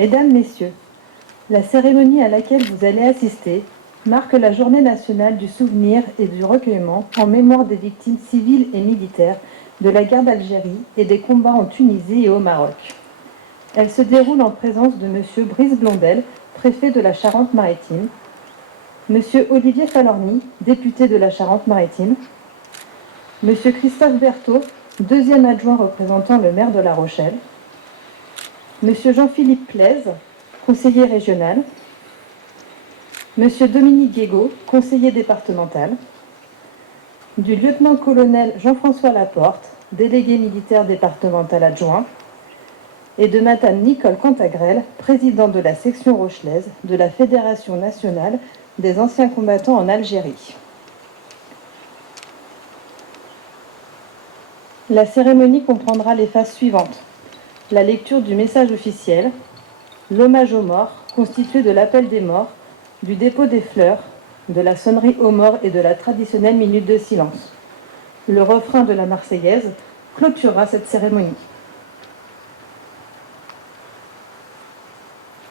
Mesdames, Messieurs, la cérémonie à laquelle vous allez assister marque la Journée nationale du souvenir et du recueillement en mémoire des victimes civiles et militaires de la guerre d'Algérie et des combats en Tunisie et au Maroc. Elle se déroule en présence de M. Brice Blondel, préfet de la Charente-Maritime, M. Olivier Falorni, député de la Charente-Maritime, M. Christophe Berthaud, deuxième adjoint représentant le maire de La Rochelle, M. Jean-Philippe Plaise, conseiller régional, M. Dominique Guégaud, conseiller départemental, du lieutenant-colonel Jean-François Laporte, délégué militaire départemental adjoint, et de Madame Nicole Cantagrel, présidente de la section rochelaise de la Fédération nationale des anciens combattants en Algérie. La cérémonie comprendra les phases suivantes: la lecture du message officiel, l'hommage aux morts, constitué de l'appel des morts, du dépôt des fleurs, de la sonnerie aux morts et de la traditionnelle minute de silence. Le refrain de la Marseillaise clôturera cette cérémonie.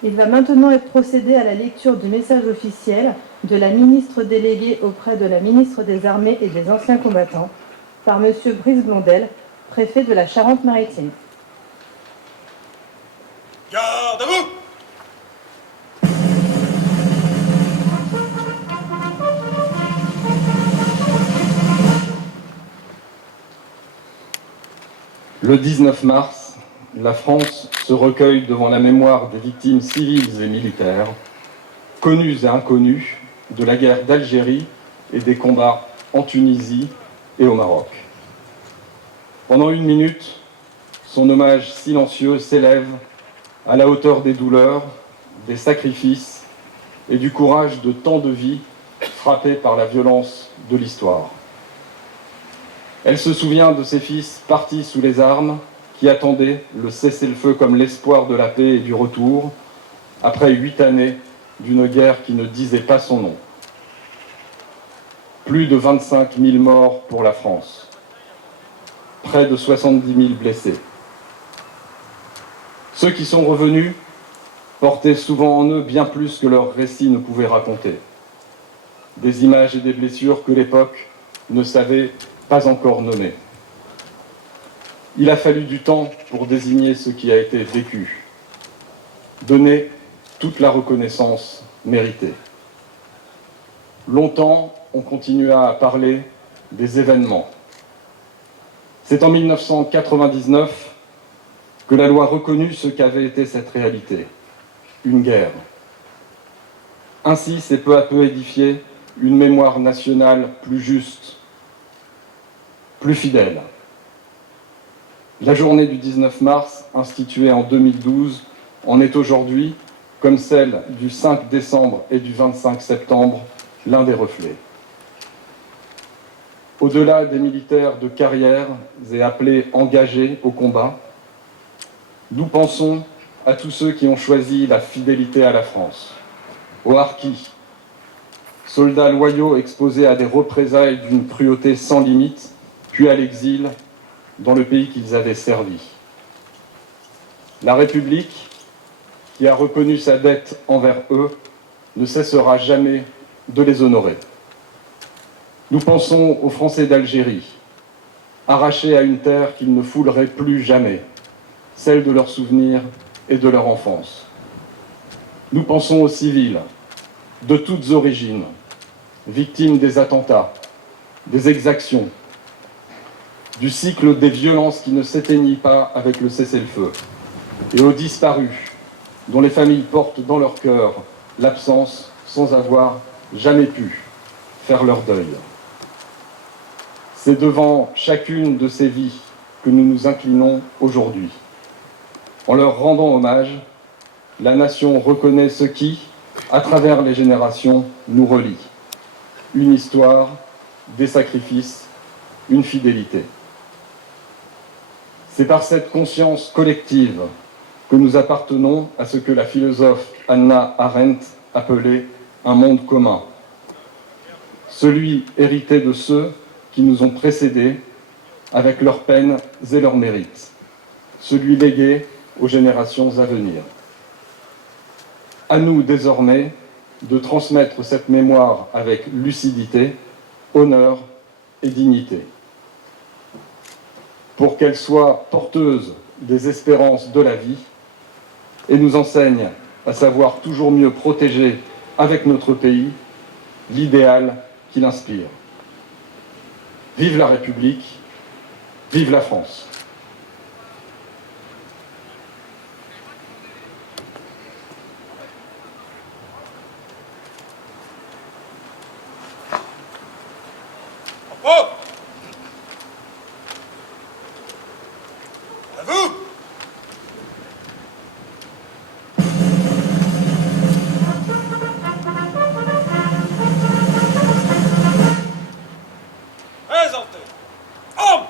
Il va maintenant être procédé à la lecture du message officiel de la ministre déléguée auprès de la ministre des Armées et des Anciens Combattants, par M. Brice Blondel, préfet de la Charente-Maritime. Garde à vous! Le 19 mars, la France se recueille devant la mémoire des victimes civiles et militaires, connues et inconnues, de la guerre d'Algérie et des combats en Tunisie et au Maroc. Pendant 1 minute, son hommage silencieux s'élève à la hauteur des douleurs, des sacrifices et du courage de tant de vies frappées par la violence de l'histoire. Elle se souvient de ses fils partis sous les armes, qui attendaient le cessez-le-feu comme l'espoir de la paix et du retour, après 8 années d'une guerre qui ne disait pas son nom. Plus de 25 000 morts pour la France, près de 70 000 blessés. Ceux qui sont revenus portaient souvent en eux bien plus que leurs récits ne pouvaient raconter. Des images et des blessures que l'époque ne savait pas encore nommer. Il a fallu du temps pour désigner ce qui a été vécu, donner toute la reconnaissance méritée. Longtemps, on continua à parler des événements. C'est en 1999 que la loi reconnut ce qu'avait été cette réalité, une guerre. Ainsi s'est peu à peu édifiée une mémoire nationale plus juste, plus fidèle. La journée du 19 mars, instituée en 2012, en est aujourd'hui, comme celle du 5 décembre et du 25 septembre, l'un des reflets. Au-delà des militaires de carrière et appelés engagés au combat, nous pensons à tous ceux qui ont choisi la fidélité à la France, aux harkis, soldats loyaux exposés à des représailles d'une cruauté sans limite, puis à l'exil dans le pays qu'ils avaient servi. La République, qui a reconnu sa dette envers eux, ne cessera jamais de les honorer. Nous pensons aux Français d'Algérie, arrachés à une terre qu'ils ne fouleraient plus jamais, celle de leurs souvenirs et de leur enfance. Nous pensons aux civils, de toutes origines, victimes des attentats, des exactions, du cycle des violences qui ne s'éteignit pas avec le cessez-le-feu, et aux disparus, dont les familles portent dans leur cœur l'absence sans avoir jamais pu faire leur deuil. C'est devant chacune de ces vies que nous nous inclinons aujourd'hui. En leur rendant hommage, la nation reconnaît ce qui, à travers les générations, nous relie. Une histoire, des sacrifices, une fidélité. C'est par cette conscience collective que nous appartenons à ce que la philosophe Hannah Arendt appelait un monde commun. Celui hérité de ceux qui nous ont précédés avec leurs peines et leurs mérites. Celui légué aux générations à venir. À nous désormais de transmettre cette mémoire avec lucidité, honneur et dignité, pour qu'elle soit porteuse des espérances de la vie et nous enseigne à savoir toujours mieux protéger avec notre pays l'idéal qui l'inspire. Vive la République, vive la France. Bravo! À vous! Présentez! Homme!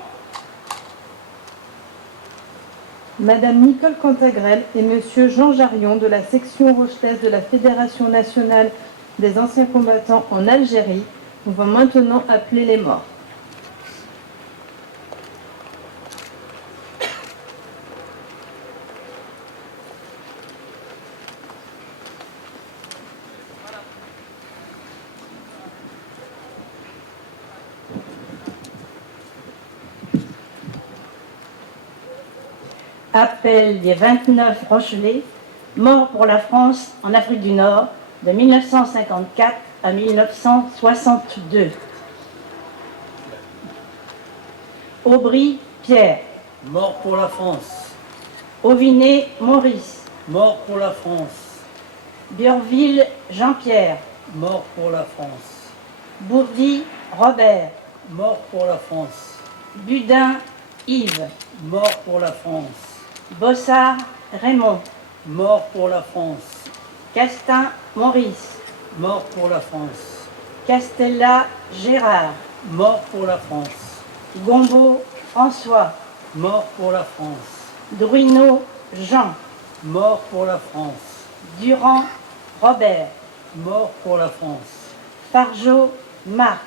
Madame Nicole Cantagrel et Monsieur Jean Jarion de la section rochelaise de la Fédération nationale des anciens combattants en Algérie vont maintenant appeler les morts. Appel des 29 Rochelais, morts pour la France en Afrique du Nord de 1954 à 1962. Aubry Pierre, Mort pour la France. Auvinet Maurice, Mort pour la France. Burville Jean-Pierre, Mort pour la France. Bourdi Robert, Mort pour la France. Budin Yves, Mort pour la France. Bossard Raymond, Mort pour la France. Castin Maurice, Mort pour la France. Castella Gérard, Mort pour la France. Gombeau François, Mort pour la France. Druineau Jean, Mort pour la France. Durand Robert, Mort pour la France. Fargeau Marc,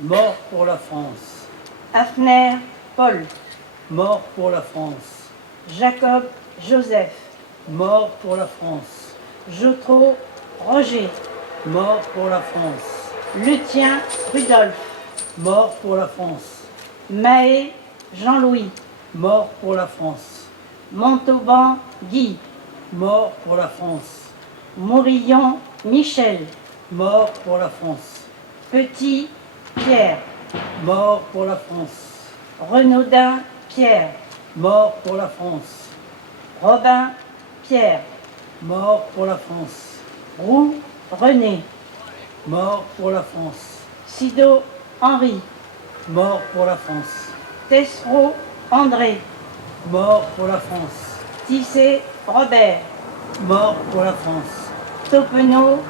Mort pour la France. Hafner Paul, Mort pour la France. Jacob Joseph, Mort pour la France. Jotreau Roger, Mort pour la France. Lutien Rudolphe, Mort pour la France. Mahé Jean-Louis, Mort pour la France. Montauban Guy, Mort pour la France. Mourillon Michel, Mort pour la France. Petit Pierre, Mort pour la France. Renaudin Pierre, Mort pour la France. Robin Pierre, Mort pour la France. Roux René, Mort pour la France. Sido Henri, Mort pour la France. Tessereau André, Mort pour la France. Tissé Robert, Mort pour la France. Topenot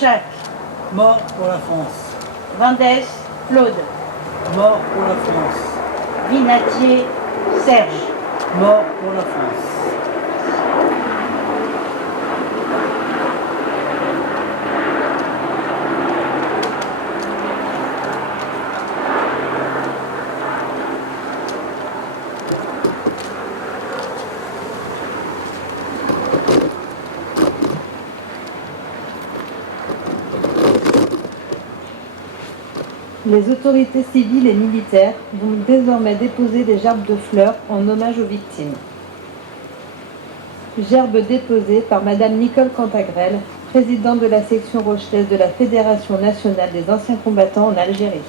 Jacques, Mort pour la France. Vendès Claude, Mort pour la France. Vinatier Serge. Mort pour la France. Les autorités civiles et militaires vont désormais déposer des gerbes de fleurs en hommage aux victimes. Gerbes déposées par Madame Nicole Cantagrel, présidente de la section rochelaise de la Fédération nationale des anciens combattants en Algérie.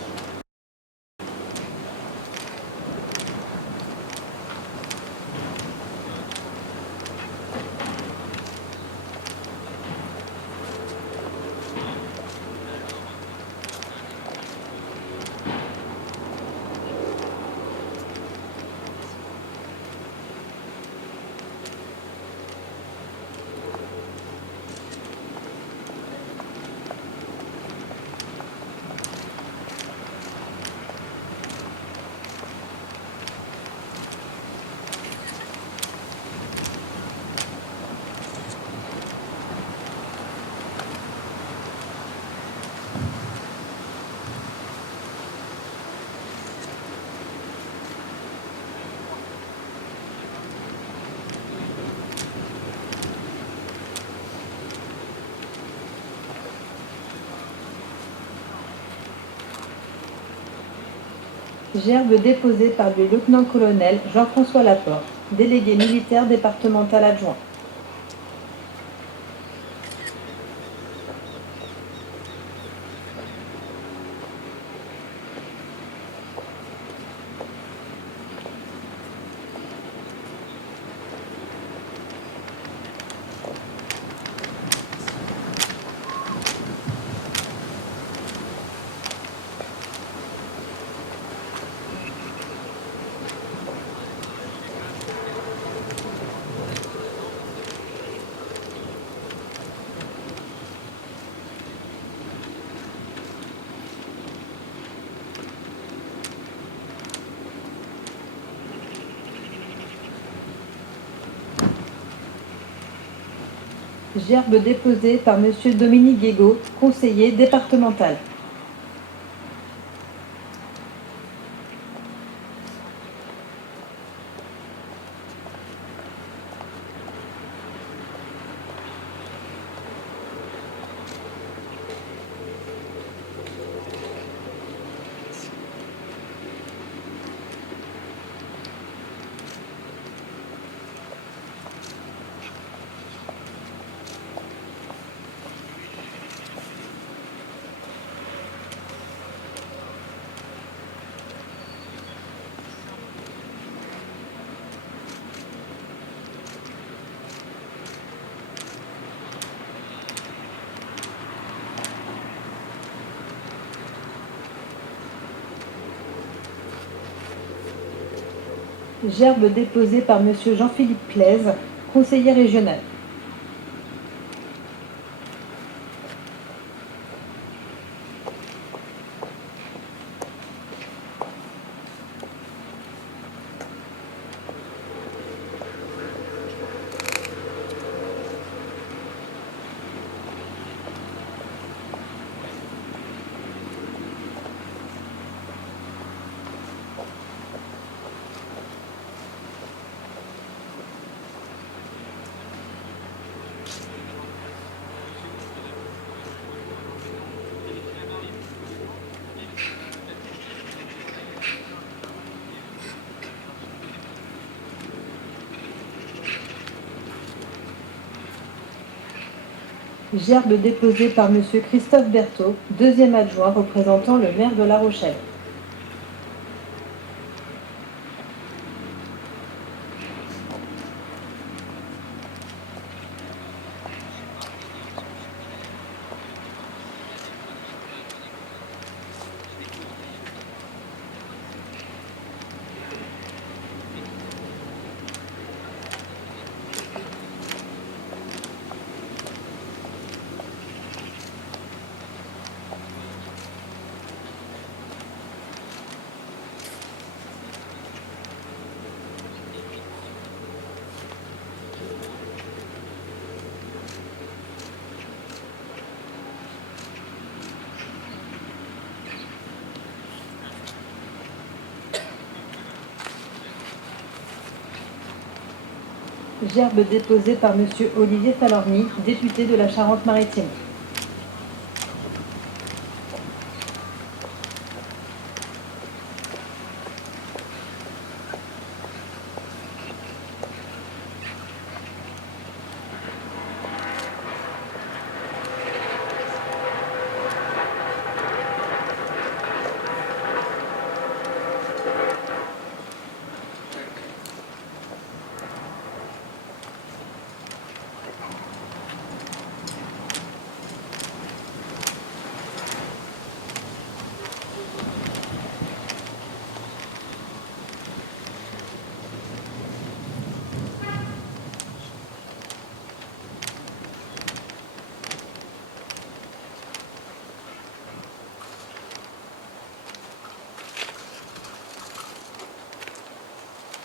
Gerbe déposée par le lieutenant-colonel Jean-François Laporte, délégué militaire départemental adjoint. Gerbe déposée par Monsieur Dominique Guégaud, conseiller départemental. Gerbe déposée par Monsieur Jean-Philippe Claise, conseiller régional. Gerbe déposée par Monsieur Christophe Berthaud, deuxième adjoint représentant le maire de La Rochelle. Gerbe déposée par Monsieur Olivier Falorni, député de la Charente-Maritime.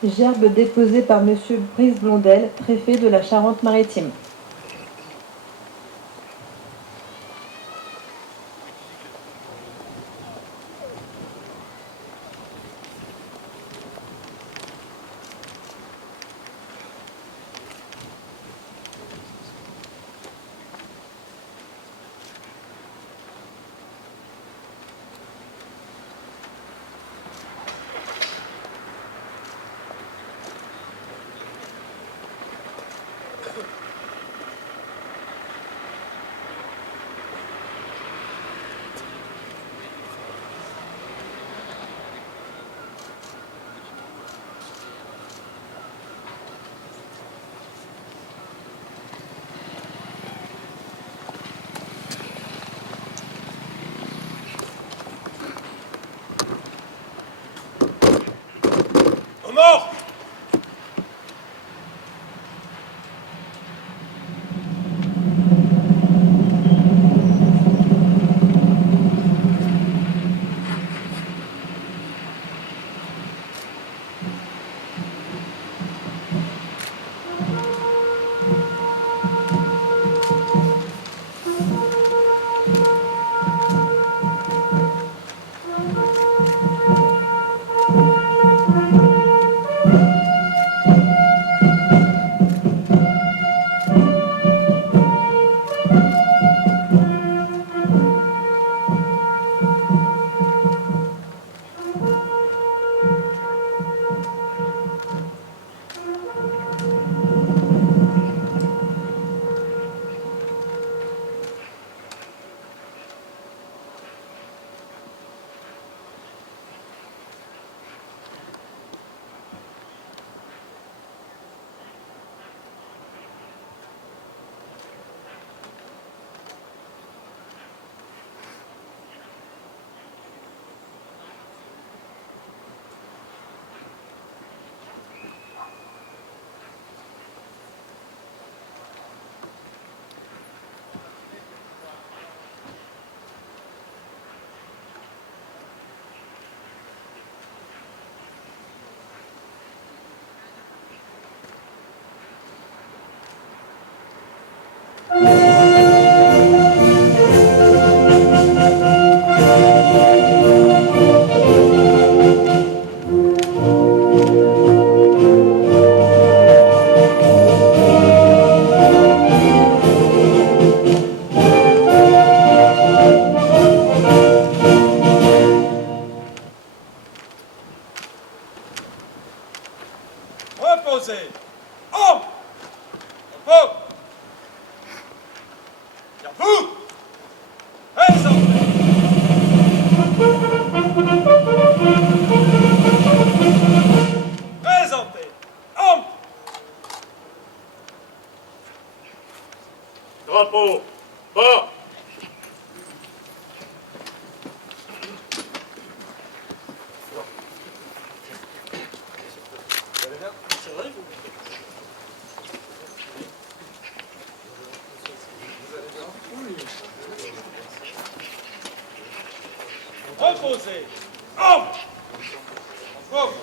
Gerbe déposée par Monsieur Brice Blondel, préfet de la Charente-Maritime. Bien vous. Présentez. Présentez. Homme. Drapeau, bas. Reposez. Homme. Homme.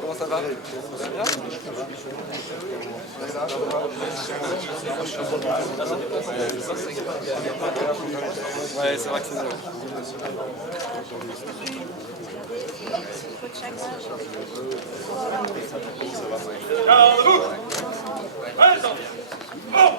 Comment ça va? Bien? Ouais, c'est vrai que c'est ça. Calmez-vous. Présentez. Homme.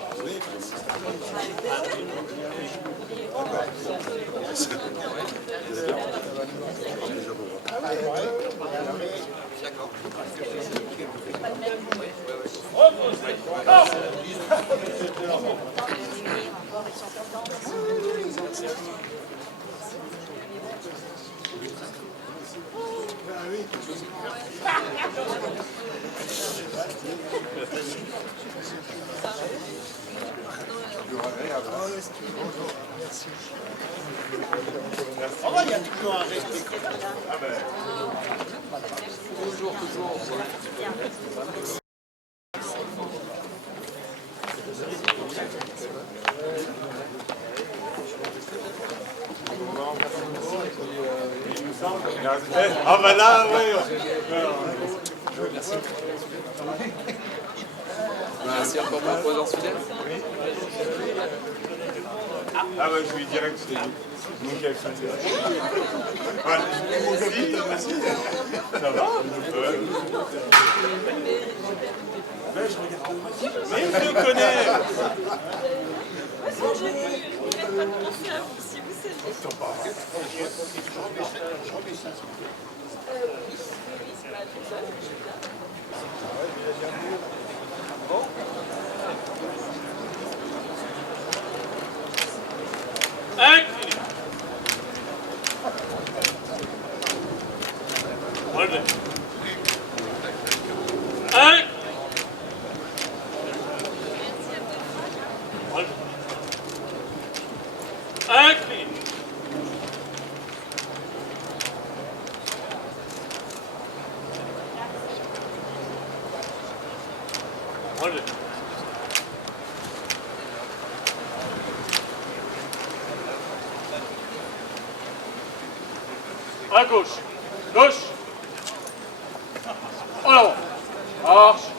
Reposez. Homme. Il y a toujours un respect. Toujours. Ah bah là, oui. Merci. Merci encore pour la présence fidèle. Ah ouais, je lui dirais que c'est nous qui avons fait. Voilà, merci. Ça va? Ouais. Mais je le connais. Incliné. Relevez. Incliné. Relevez. Incliné. Relevé. À gauche. Gauche. En avant. Marche.